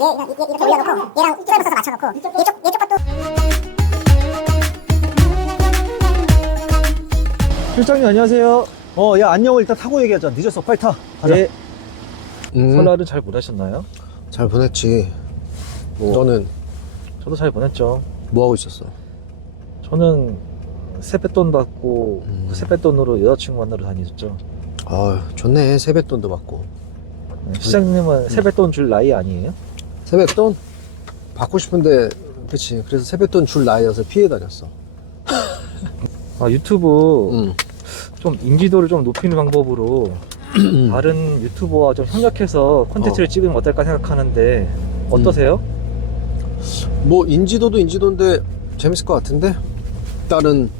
이렇게 올려놓고 얘랑 트랩을 써서 맞춰놓고 얘쪽 것도. 실장님 안녕하세요. 야 안녕을 일단 타고 얘기하자. 늦었어. 빨리 타. 가자. 네. 설날은 잘 보내셨나요? 잘 보냈지. 너는 저도 잘 보냈죠. 뭐 하고 있었어? 저는 세뱃돈 받고 그 세뱃돈으로 여자친구 만나러 다니셨죠. 아, 좋네. 세뱃돈도 받고. 시장님은 세뱃돈 줄 나이 아니에요? 세뱃돈 받고 싶은데, 그치. 그래서 세뱃돈 줄 나이여서 피해 다녔어. 아, 유튜브 응. 좀 인지도를 좀 높이는 방법으로 다른 유튜버와 좀 협력해서 콘텐츠를 찍으면 어떨까 생각하는데 어떠세요? 뭐 인지도도 인지도인데 재밌을 것 같은데? 다른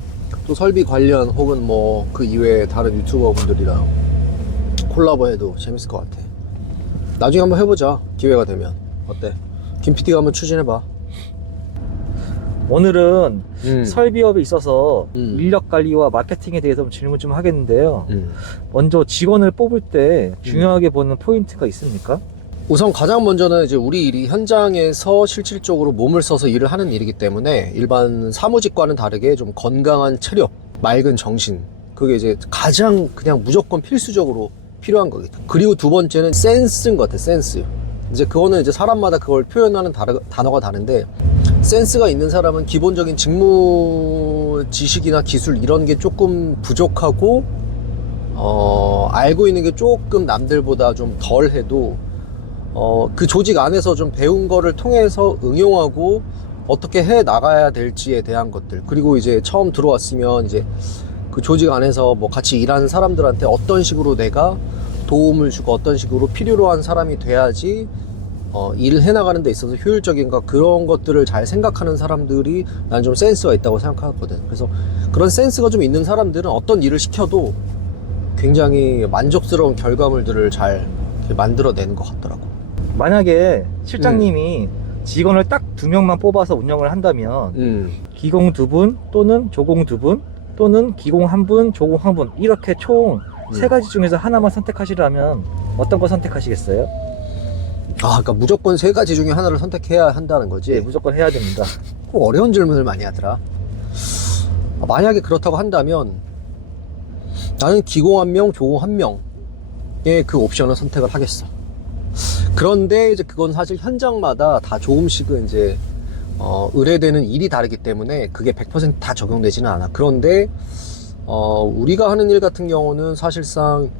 또 설비 관련 혹은 뭐 그 이외에 다른 유튜버 분들이랑 콜라보해도 재밌을 것 같아. 나중에 한번 해보자. 기회가 되면. 어때? 김 PD가 한번 추진해봐. 오늘은 설비업에 있어서 음. 인력 관리와 마케팅에 대해서 좀 질문 좀 하겠는데요. 먼저 직원을 뽑을 때 중요하게 보는 포인트가 있습니까? 우선 가장 먼저는 이제 우리 일이 현장에서 실질적으로 몸을 써서 일을 하는 일이기 때문에 일반 사무직과는 다르게 좀 건강한 체력, 맑은 정신, 그게 이제 가장 그냥 무조건 필수적으로 필요한 거겠다. 그리고 두 번째는 센스인 것 같아. 센스. 이제 그거는 이제 사람마다 그걸 표현하는 단어가 다른데, 센스가 있는 사람은 기본적인 직무 지식이나 기술 이런 게 조금 부족하고 알고 있는 게 조금 남들보다 좀 덜 해도 그 조직 안에서 좀 배운 거를 통해서 응용하고 어떻게 해 나가야 될지에 대한 것들, 그리고 이제 처음 들어왔으면 이제 그 조직 안에서 뭐 같이 일하는 사람들한테 어떤 식으로 내가 도움을 주고 어떤 식으로 필요로 한 사람이 돼야지 일을 해나가는 데 있어서 효율적인가, 그런 것들을 잘 생각하는 사람들이 난 좀 센스가 있다고 생각하거든. 그래서 그런 센스가 좀 있는 사람들은 어떤 일을 시켜도 굉장히 만족스러운 결과물들을 잘 만들어내는 것 같더라고. 만약에 실장님이 직원을 딱 2명만 뽑아서 운영을 한다면 기공 2분 또는 조공 2분 또는 기공 1분, 조공 1분 이렇게 총 3가지 중에서 하나만 선택하시라면 어떤 거 선택하시겠어요? 아, 그러니까 무조건 3가지 중에 하나를 선택해야 한다는 거지? 네, 무조건 해야 됩니다. 꼭 어려운 질문을 많이 하더라. 만약에 그렇다고 한다면 나는 기공 1명, 조공 1명의 그 옵션을 선택을 하겠어. 그런데 이제 그건 사실 현장마다 다 조금씩은 이제 의뢰되는 일이 다르기 때문에 그게 100% 다 적용되지는 않아. 그런데 우리가 하는 일 같은 경우는 사실상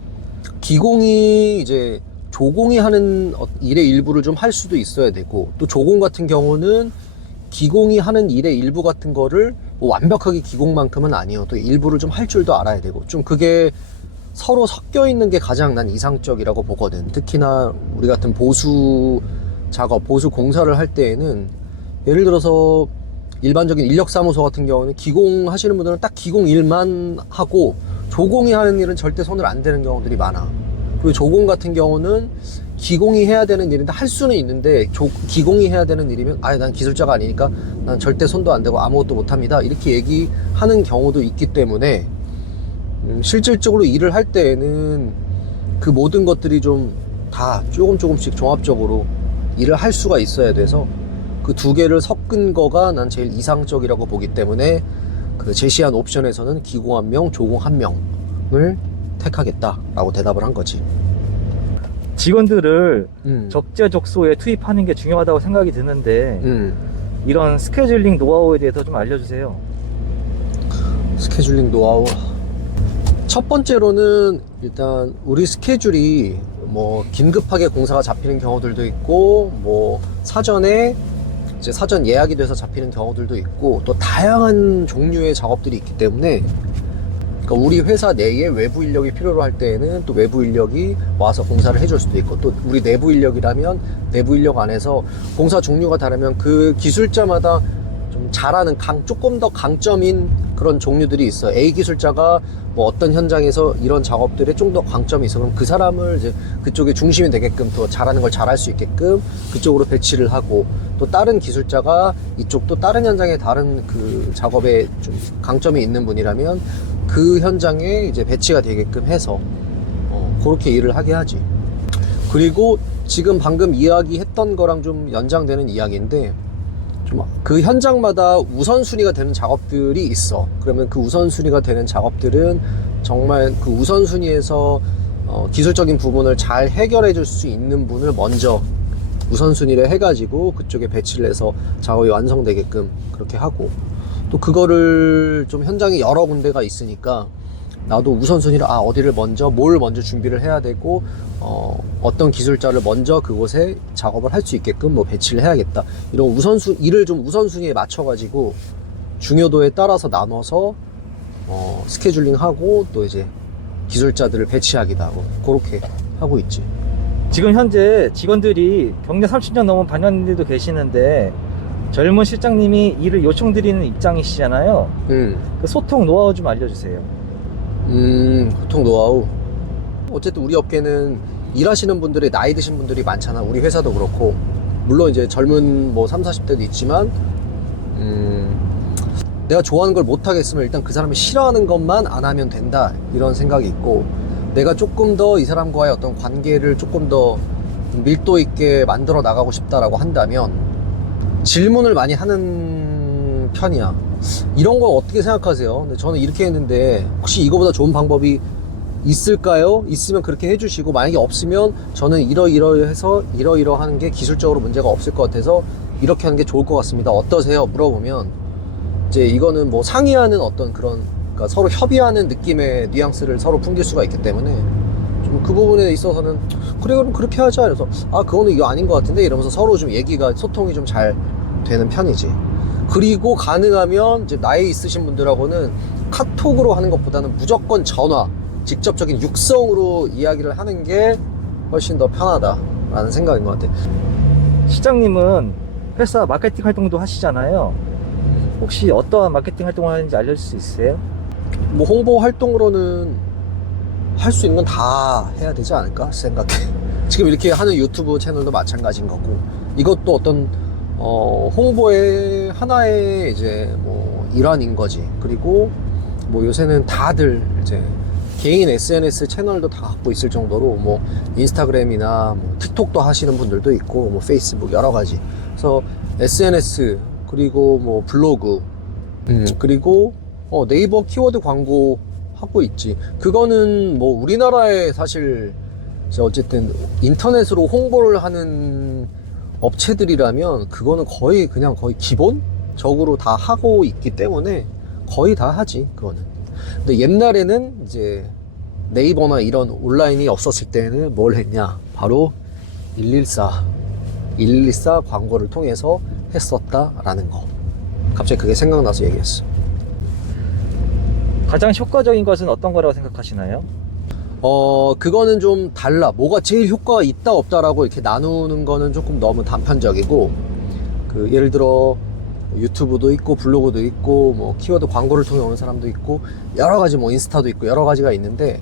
기공이 이제 조공이 하는 일의 일부를 좀 할 수도 있어야 되고, 또 조공 같은 경우는 기공이 하는 일의 일부 같은 거를 뭐 완벽하게 기공만큼은 아니어도 일부를 좀 할 줄도 알아야 되고, 좀 그게 서로 섞여 있는 게 가장 난 이상적이라고 보거든. 특히나 우리 같은 보수 작업, 보수 공사를 할 때에는 예를 들어서 일반적인 인력사무소 같은 경우는 기공 하시는 분들은 딱 기공 일만 하고 조공이 하는 일은 절대 손을 안 대는 경우들이 많아. 그리고 조공 같은 경우는 기공이 해야 되는 일인데 할 수는 있는데 기공이 해야 되는 일이면 난 기술자가 아니니까 난 절대 손도 안 대고 아무것도 못합니다 이렇게 얘기하는 경우도 있기 때문에 실질적으로 일을 할 때에는 그 모든 것들이 좀 다 조금씩 종합적으로 일을 할 수가 있어야 돼서 그 2개를 섞은 거가 난 제일 이상적이라고 보기 때문에 그 제시한 옵션에서는 기공 1명, 조공 1명을 택하겠다라고 대답을 한 거지. 직원들을 적재적소에 투입하는 게 중요하다고 생각이 드는데 이런 스케줄링 노하우에 대해서 좀 알려주세요. 스케줄링 노하우. 첫 번째로는 일단 우리 스케줄이 뭐 긴급하게 공사가 잡히는 경우들도 있고, 뭐 사전에 이제 사전 예약이 돼서 잡히는 경우들도 있고, 또 다양한 종류의 작업들이 있기 때문에, 그러니까 우리 회사 내에 외부 인력이 필요로 할 때에는 또 외부 인력이 와서 공사를 해줄 수도 있고, 또 우리 내부 인력이라면 내부 인력 안에서 공사 종류가 다르면 그 기술자마다 좀 잘하는 조금 더 강점인 그런 종류들이 있어. A 기술자가 뭐 어떤 현장에서 이런 작업들에 좀 더 강점이 있어. 그럼 그 사람을 이제 그쪽에 중심이 되게끔, 또 잘하는 걸 잘할 수 있게끔 그쪽으로 배치를 하고, 또 다른 기술자가 이쪽 또 다른 현장에 다른 그 작업에 좀 강점이 있는 분이라면 그 현장에 이제 배치가 되게끔 해서 그렇게 일을 하게 하지. 그리고 지금 방금 이야기했던 거랑 좀 연장되는 이야기인데, 좀 그 현장마다 우선순위가 되는 작업들이 있어. 그러면 그 우선순위가 되는 작업들은 정말 그 우선순위에서 기술적인 부분을 잘 해결해 줄 수 있는 분을 먼저 우선순위를 해가지고 그쪽에 배치를 해서 작업이 완성되게끔 그렇게 하고, 또 그거를 좀 현장에 여러 군데가 있으니까 나도 우선순위를 어디를 먼저 뭘 먼저 준비를 해야 되고 어떤 기술자를 먼저 그곳에 작업을 할 수 있게끔 뭐 배치를 해야겠다, 이런 일을 좀 우선순위에 맞춰 가지고 중요도에 따라서 나눠서 스케줄링하고 또 이제 기술자들을 배치하기도 하고 그렇게 하고 있지. 지금 현재 직원들이 경력 30년 넘은 반년들도 계시는데 젊은 실장님이 일을 요청드리는 입장이시잖아요. 그 소통 노하우 좀 알려주세요. 소통 노하우. 어쨌든 우리 업계는 일하시는 분들이 나이 드신 분들이 많잖아. 우리 회사도 그렇고. 물론 이제 젊은 뭐 30, 40대도 있지만, 내가 좋아하는 걸 못하겠으면 일단 그 사람이 싫어하는 것만 안 하면 된다, 이런 생각이 있고, 내가 조금 더 이 사람과의 어떤 관계를 조금 더 밀도 있게 만들어 나가고 싶다라고 한다면 질문을 많이 하는 편이야. 이런 거 어떻게 생각하세요? 근데 저는 이렇게 했는데 혹시 이거보다 좋은 방법이 있을까요? 있으면 그렇게 해주시고, 만약에 없으면 저는 이러이러해서 이러이러하는 게 기술적으로 문제가 없을 것 같아서 이렇게 하는 게 좋을 것 같습니다, 어떠세요? 물어보면 이제 이거는 뭐 상의하는 어떤 그런, 그러니까 서로 협의하는 느낌의 뉘앙스를 서로 풍길 수가 있기 때문에 좀 그 부분에 있어서는 그래 그럼 그렇게 하자, 그래서 그거는 이거 아닌 것 같은데 이러면서 서로 좀 소통이 좀 잘 되는 편이지. 그리고 가능하면 이제 나이 있으신 분들하고는 카톡으로 하는 것보다는 무조건 전화, 직접적인 육성으로 이야기를 하는 게 훨씬 더 편하다라는 생각인 것 같아. 실장님은 회사 마케팅 활동도 하시잖아요. 혹시 어떠한 마케팅 활동을 하는지 알려줄 수 있으세요? 뭐 홍보 활동으로는 할 수 있는 건 다 해야 되지 않을까 생각해. 지금 이렇게 하는 유튜브 채널도 마찬가지인 거고, 이것도 어떤 홍보의 하나의 이제 뭐 일환인 거지. 그리고 뭐 요새는 다들 이제 개인 SNS 채널도 다 갖고 있을 정도로 뭐 인스타그램이나 뭐 틱톡도 하시는 분들도 있고, 뭐 페이스북 여러 가지. 그래서 SNS, 그리고 뭐 블로그, 그리고 네이버 키워드 광고 하고 있지. 그거는 뭐 우리나라에 사실 어쨌든 인터넷으로 홍보를 하는 업체들이라면 그거는 거의 기본적으로 다 하고 있기 때문에 거의 다 하지, 그거는. 근데 옛날에는 이제 네이버나 이런 온라인이 없었을 때는 뭘 했냐, 바로 114 광고를 통해서 했었다라는 거. 갑자기 그게 생각나서 얘기했어. 가장 효과적인 것은 어떤 거라고 생각하시나요? 그거는 좀 달라. 뭐가 제일 효과가 있다 없다라고 이렇게 나누는 거는 조금 너무 단편적이고, 그 예를 들어 유튜브도 있고 블로그도 있고 뭐 키워드 광고를 통해 오는 사람도 있고 여러 가지, 뭐 인스타도 있고 여러 가지가 있는데,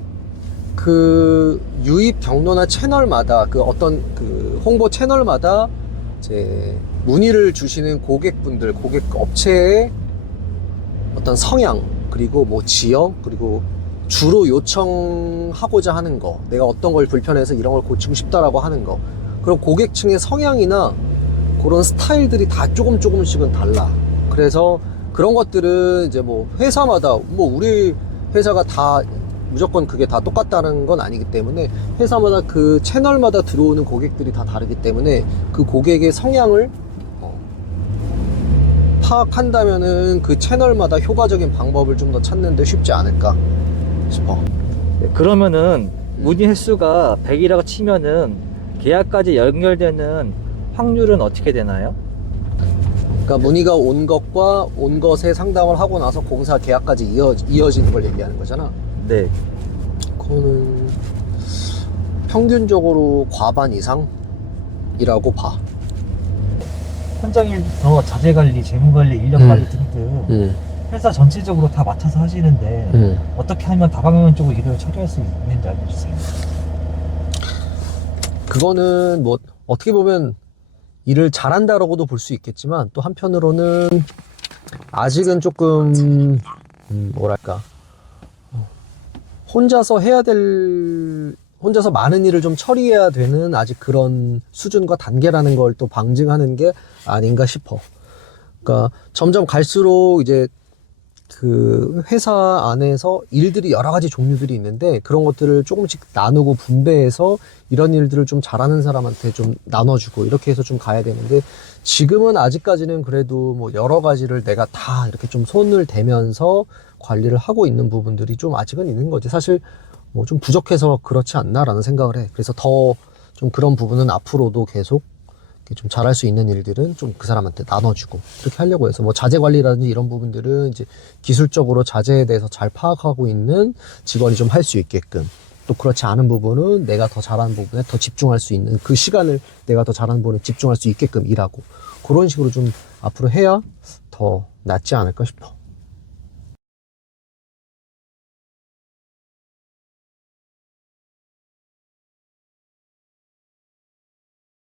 그 유입 경로나 채널마다 그 어떤 그 홍보 채널마다 이제 문의를 주시는 고객분들, 고객 업체의 어떤 성향, 그리고 뭐 지역, 그리고 주로 요청하고자 하는 거, 내가 어떤 걸 불편해서 이런 걸 고치고 싶다라고 하는 거, 그럼 고객층의 성향이나 그런 스타일들이 다 조금씩은 달라. 그래서 그런 것들은 이제 뭐 회사마다, 뭐 우리 회사가 다 무조건 그게 다 똑같다는 건 아니기 때문에 회사마다 그 채널마다 들어오는 고객들이 다 다르기 때문에 그 고객의 성향을 파악한다면은 그 채널마다 효과적인 방법을 좀 더 찾는데 쉽지 않을까 싶어. 네, 그러면은 문의 횟수가 100이라고 치면은 계약까지 연결되는 확률은 어떻게 되나요? 그러니까 문의가 온 것과 온 것에 상담을 하고 나서 공사 계약까지 이어지는 걸 얘기하는 거잖아. 네. 그거는 평균적으로 과반 이상이라고 봐. 현장 일부터 자재관리, 재무관리, 인력관리 등등 회사 전체적으로 다 맡아서 하시는데 어떻게 하면 다방면적으로 일을 처리할 수 있는지 알려주세요. 그거는 뭐 어떻게 보면 일을 잘한다라고도 볼 수 있겠지만, 또 한편으로는 아직은 조금 혼자서 해야 될 혼자서 많은 일을 좀 처리해야 되는 아직 그런 수준과 단계라는 걸 또 방증하는 게 아닌가 싶어. 그러니까 점점 갈수록 이제 그 회사 안에서 일들이 여러 가지 종류들이 있는데 그런 것들을 조금씩 나누고 분배해서 이런 일들을 좀 잘하는 사람한테 좀 나눠주고 이렇게 해서 좀 가야 되는데 지금은 아직까지는 그래도 뭐 여러 가지를 내가 다 이렇게 좀 손을 대면서 관리를 하고 있는 부분들이 좀 아직은 있는 거지. 사실 뭐 좀 부족해서 그렇지 않나라는 생각을 해. 그래서 더 좀 그런 부분은 앞으로도 계속 좀 잘할 수 있는 일들은 좀 그 사람한테 나눠주고 이렇게 하려고 해서 뭐 자재 관리라든지 이런 부분들은 이제 기술적으로 자재에 대해서 잘 파악하고 있는 직원이 좀 할 수 있게끔 또 그렇지 않은 부분은 내가 더 잘하는 부분에 더 집중할 수 있는 그 시간을 내가 더 잘하는 부분에 집중할 수 있게끔 일하고 그런 식으로 좀 앞으로 해야 더 낫지 않을까 싶어.